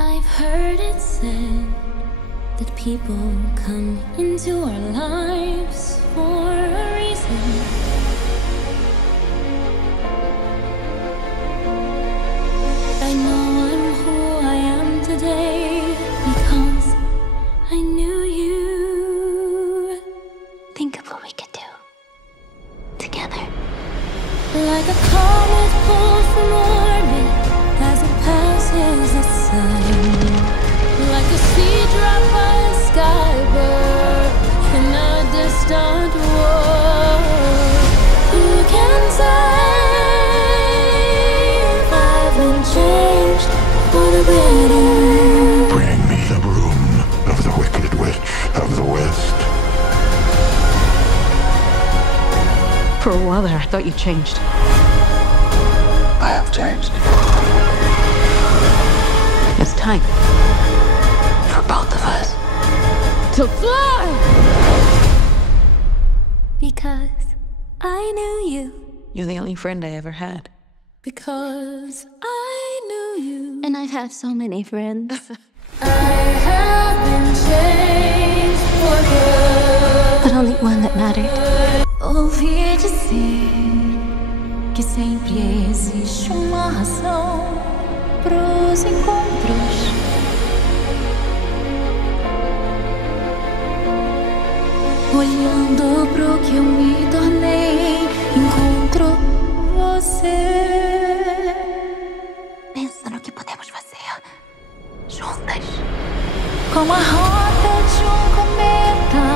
I've heard it said that people come into our lives for a reason. I know I'm who I am today because I knew you. Think of what we could do together. Like a comet pulled from orbit as it passes the sun. Like a seed dropped by a skybird in a distant world. Who can say if I've been changed for the better? Bring me the broom of the Wicked Witch of the West. For a while there, I thought you changed. I have changed. It's time. For both of us. To fly! Because I knew you. You're the only friend I ever had. Because I knew you. And I've had so many friends. I have been changed for good. But only one that mattered. Ouvi dizer que sempre existe uma razão pros encontros. Olhando pro que eu me tornei, encontro você. Pensa no que podemos fazer juntas. Como a rota de um cometa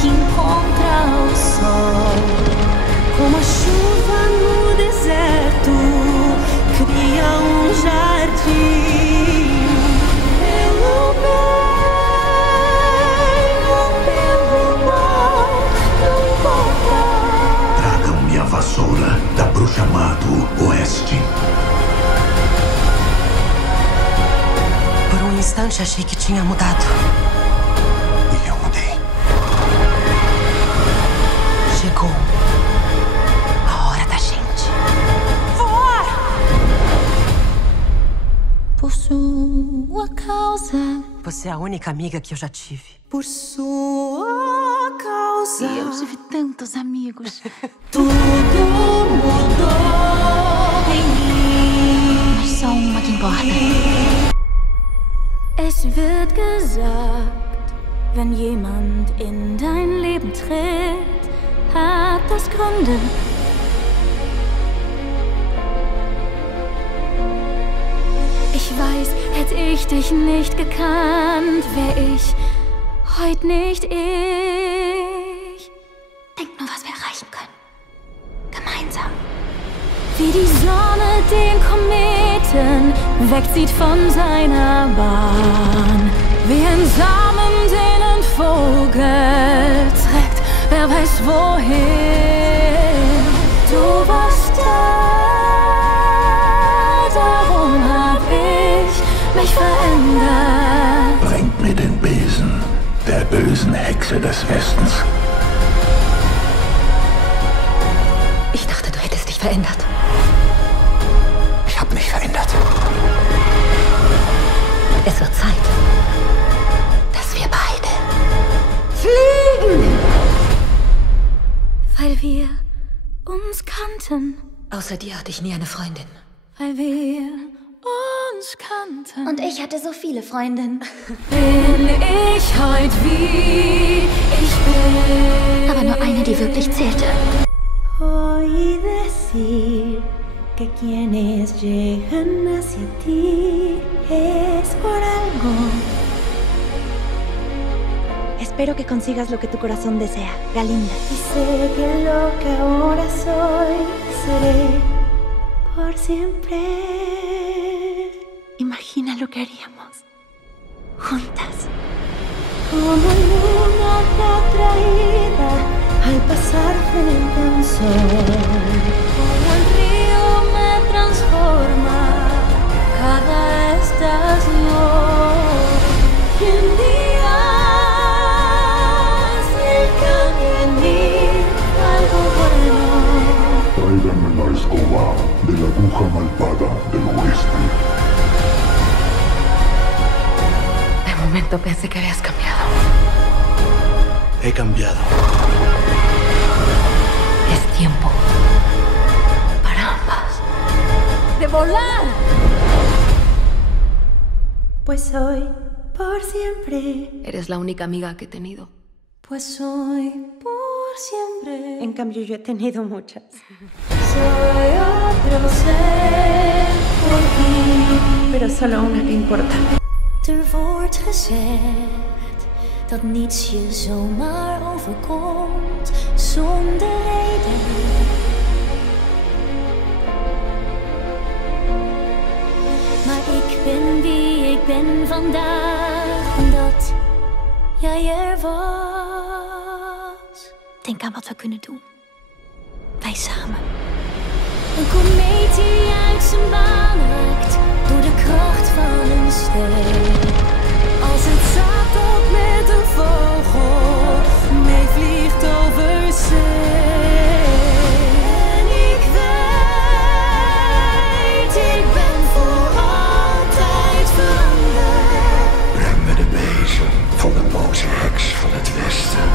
que encontra o sol. Como a chuva no deserto cria jardim. Pelo bem ou pelo mal, não importa. Tragam-me a vassoura da bruxa má do Oeste. Por um instante achei que tinha mudado. E eu mudei. Chegou a hora da gente voar! Por sua causa. Você é a única amiga que eu já tive. Por sua causa. E eu tive tantos amigos. Tudo mudou em mim. Mas só uma que importa. Es wird gesagt, wenn jemand in dein Leben tritt, hat das Gründe. Ich weiß, hätte ich dich nicht gekannt, wär ich heute nicht ich. Denk nur, was wir erreichen können. Gemeinsam. Wie die Sonne den Kometen wegzieht von seiner Bahn. Wie ein Samen den ein Vogel trägt, wer weiß wohin. Du warst da, darum hab ich mich verändert. Bringt mir den Besen der bösen Hexe des Westens. Ich dachte, du hättest dich verändert. Ich habe mich verändert. Es wird Zeit, dass wir beide fliegen. Weil wir uns kannten. Außer dir hatte ich nie eine Freundin. Weil wir uns kannten. Und ich hatte so viele Freundinnen. Bin ich heute wie ich bin. Aber nur eine, die wirklich zählte. Oí decir que quienes llegan hacia ti es por algo. Espero que consigas lo que tu corazón desea, Galinda. Y sé que lo que ahora soy seré por siempre. Imagina lo que haríamos juntas. Como luna atraída al pasar frente a un sol. Como el río me transforma cada estación. Y un día se cambia en mí algo bueno. Tráiganme la escoba de la bruja malvada del oeste. cierto, pensé que habías cambiado. He cambiado. Es tiempo para ambas. ¡De volar! Pues soy por siempre. Eres la única amiga que he tenido. Pues soy por siempre. En cambio, yo he tenido muchas. Soy otro ser por ti. Pero solo una que importa. Er wordt gezegd dat niets je zomaar overkomt zonder reden. Maar ik ben wie ik ben vandaag, omdat jij er was. Denk aan wat we kunnen doen. Wij samen. Een komeet die uit zijn baan raakt door de kracht van een ster. Als het zaadlot met een vogel meevliegt over zee. En ik weet, ik ben voor altijd veranderd. Breng me de bezem van de boze heks van het westen.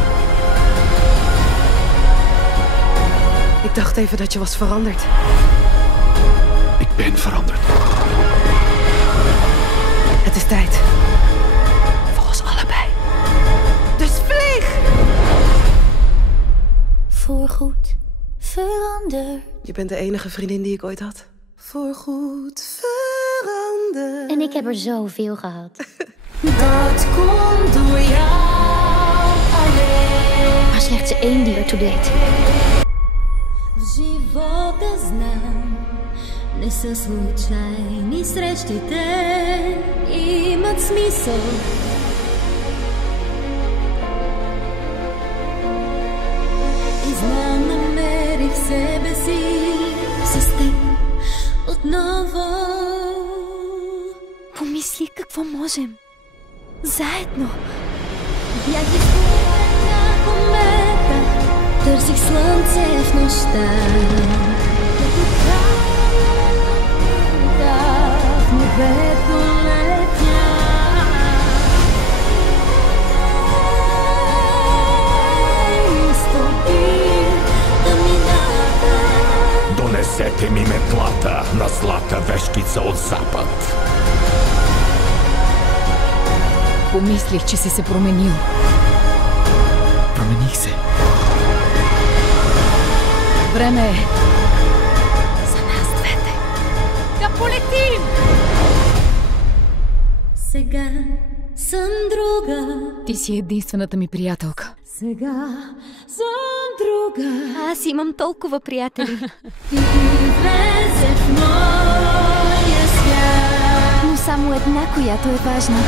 Ik dacht even dat je was veranderd. Ik ben veranderd. Het is tijd. Voor ons allebei. Dus vlieg! Voorgoed veranderd. Je bent de enige vriendin die ik ooit had. Voorgoed veranderd. En ik heb er zoveel gehad. Dat komt door jou alleen. Maar slechts één die ertoe deed. Живота знам, не са случайни срещите, имат смисъл. И знам, намерих себе си с теб отново. Помисли какво можем заедно. Бях изгубена комета, търсих слънце в нощта. Като в небето летя. Изтопи тъмнината. Донесете ми метлата на злата вещица от запад. Помислих, че си се променил. Промених се. Време е за нас двете да полетим! Сега съм друга. Ти си единствената ми приятелка. Сега съм друга. Аз имам толкова приятели. Ти влезе в моя свят. Но само една, която е важна.